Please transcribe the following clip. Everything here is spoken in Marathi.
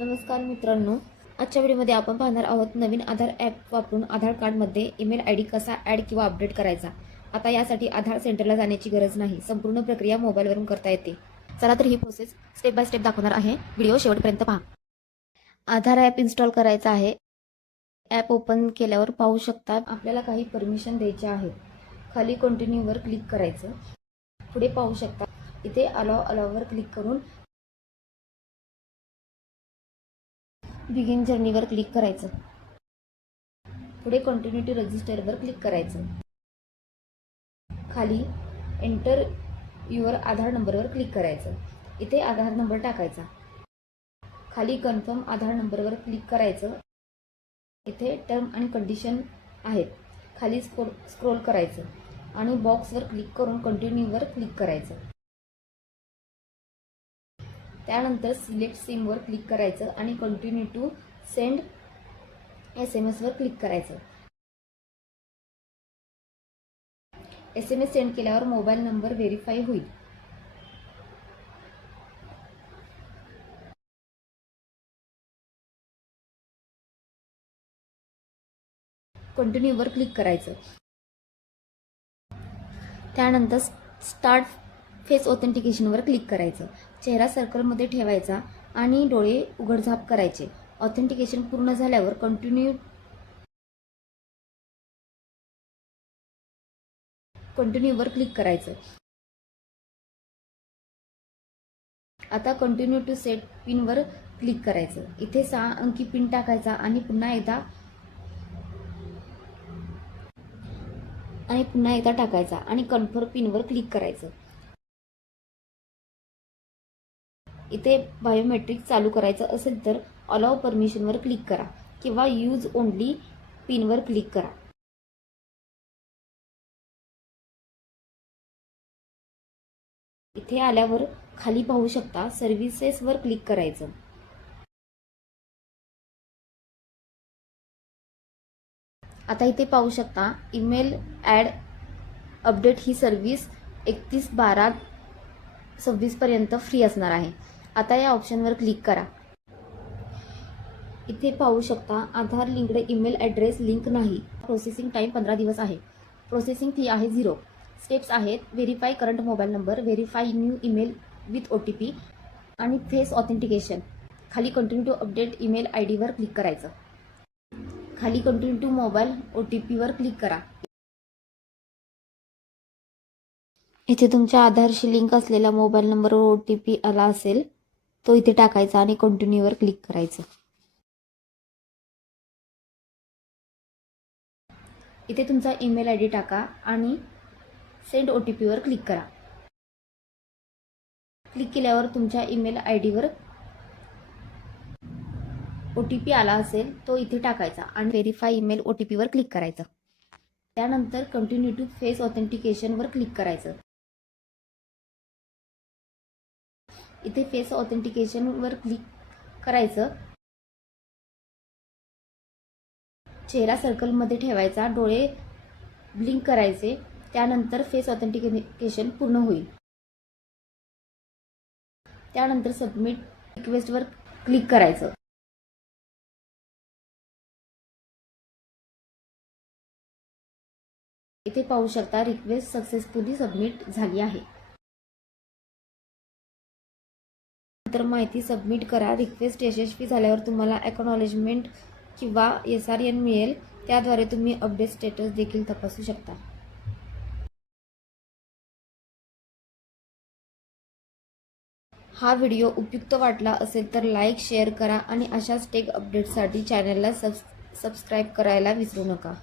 नमस्कार मित्रांनो, आजच्या व्हिडिओमध्ये आपण पाहणार आहोत नवीन आधार ॲप वापरून आधार कार्डमध्ये ईमेल आयडी कसा ॲड किंवा अपडेट करायचा। आता यासाठी आधार सेंटरला जाण्याची गरज नाही, संपूर्ण प्रक्रिया मोबाईलवरून करता येते। चला तर ही प्रोसेस स्टेप बाय स्टेप दाखवणार आहे, व्हिडिओ शेवटपर्यंत पहा। आधार ॲप इन्स्टॉल करायचा आहे। ॲप ओपन केल्यावर पाहू शकता आपल्याला काही परमिशन द्यायचे आहेत। खाली कंटिन्यूवर क्लिक करायचं। पुढे पाहू शकता इथे अलाउवर क्लिक करून बिगिन जर्नीवर क्लिक करायचं। पुढे कंटिन्यू टू रजिस्टरवर क्लिक करायचं। खाली एंटर युअर आधार नंबरवर क्लिक करायचं। इथे आधार नंबर टाकायचा। खाली कन्फर्म आधार नंबरवर क्लिक करायचं। इथे टर्म आणि कंडिशन आहेत, खाली स्क्रोल करायचं आणि बॉक्सवर क्लिक करून कंटिन्यूवर क्लिक करायचं। त्यानंतर सिलेक्ट सिमवर क्लिक करायचं आणि कंटिन्यू टू सेंड SMS वर क्लिक करायचं। SMS सेंड केल्यावर मोबाईल नंबर व्हेरीफाय होईल। कंटिन्यूवर क्लिक करायचं। त्यानंतर स्टार्ट फेस ऑथेंटिकेशनवर क्लिक करायचं। चेहरा सर्कलमध्ये ठेवायचा आणि डोळे उघडझाप करायचे। ऑथेंटिकेशन पूर्ण झाल्यावर कंटिन्यूवर क्लिक करायचं। आता कंटिन्यू टू सेट पिनवर क्लिक करायचं। इथे 6 अंकी पिन टाकायचा आणि पुन्हा एकदा टाकायचा आणि कन्फर्म पिनवर क्लिक करायचं। इथे बायोमेट्रिक चालू करायचं असेल तर अलाउ परमिशनवर क्लिक करा किंवा यूज ओनली पिनवर क्लिक करा। इथे आल्यावर खाली पाहू शकता सर्व्हिसेसवर क्लिक करायचं। आता इथे पाहू शकता ईमेल ॲड अपडेट ही सर्व्हिस 31/12/26 पर्यंत फ्री असणार आहे। आता या ऑप्शनवर क्लिक करा। इथे पाहू शकता Aadhaar linked email address link नाही, प्रोसेसिंग टाइम 15 दिवस आहे। प्रोसेसिंग फी आहे 0। स्टेप्स आहेत verify current mobile number, verify new email with OTP आणि फेस ऑथेंटिकेशन। खाली कंटिन्यू टू अपडेट ईमेल आयडीवर क्लिक करायचं। खाली कंटिन्यू टू मोबाईल OTP वर क्लिक करा। इथे तुमच्या आधारशी लिंक असलेल्या मोबाईल नंबरवर OTP आला असेल तो इथे टाकायचा आणि कंटिन्यूवर क्लिक करायचं। इथे तुमचा ईमेल आयडी टाका आणि सेंड OTP वर क्लिक करा। क्लिक केल्यावर तुमच्या ईमेल आयडीवर OTP आला असेल तो इथे टाकायचा आणि व्हेरीफाय ईमेल OTP वर क्लिक करायचं। त्यानंतर कंटिन्यू टू फेस ऑथेंटिकेशन वर क्लिक करायचं। इथे फेस ऑथेंटिकेशन वर क्लिक करायचं। चेहरा सर्कलमध्ये ठेवायचा, डोळे ब्लिंक करायचे। त्यानंतर फेस ऑथेंटिकेशन पूर्ण होईल। त्यानंतर सबमिट रिक्वेस्टवर क्लिक करायचं। इथे पाहू शकता रिक्वेस्ट सक्सेसफुली सबमिट झाली आहे। नंतर माहिती सबमिट करा। रिक्वेस्ट यशस्वी झाल्यावर तुम्हाला एक्नॉलेजमेंट किंवा SRN मिळेल, त्याद्वारे तुम्ही अपडेट स्टेटस देखील तपासू शकता। हा व्हिडिओ उपयुक्त वाटला असेल तर लाईक, शेअर करा आणि अशाच टेक अपडेट्ससाठी चॅनलला सबस्क्राईब करायला विसरू नका।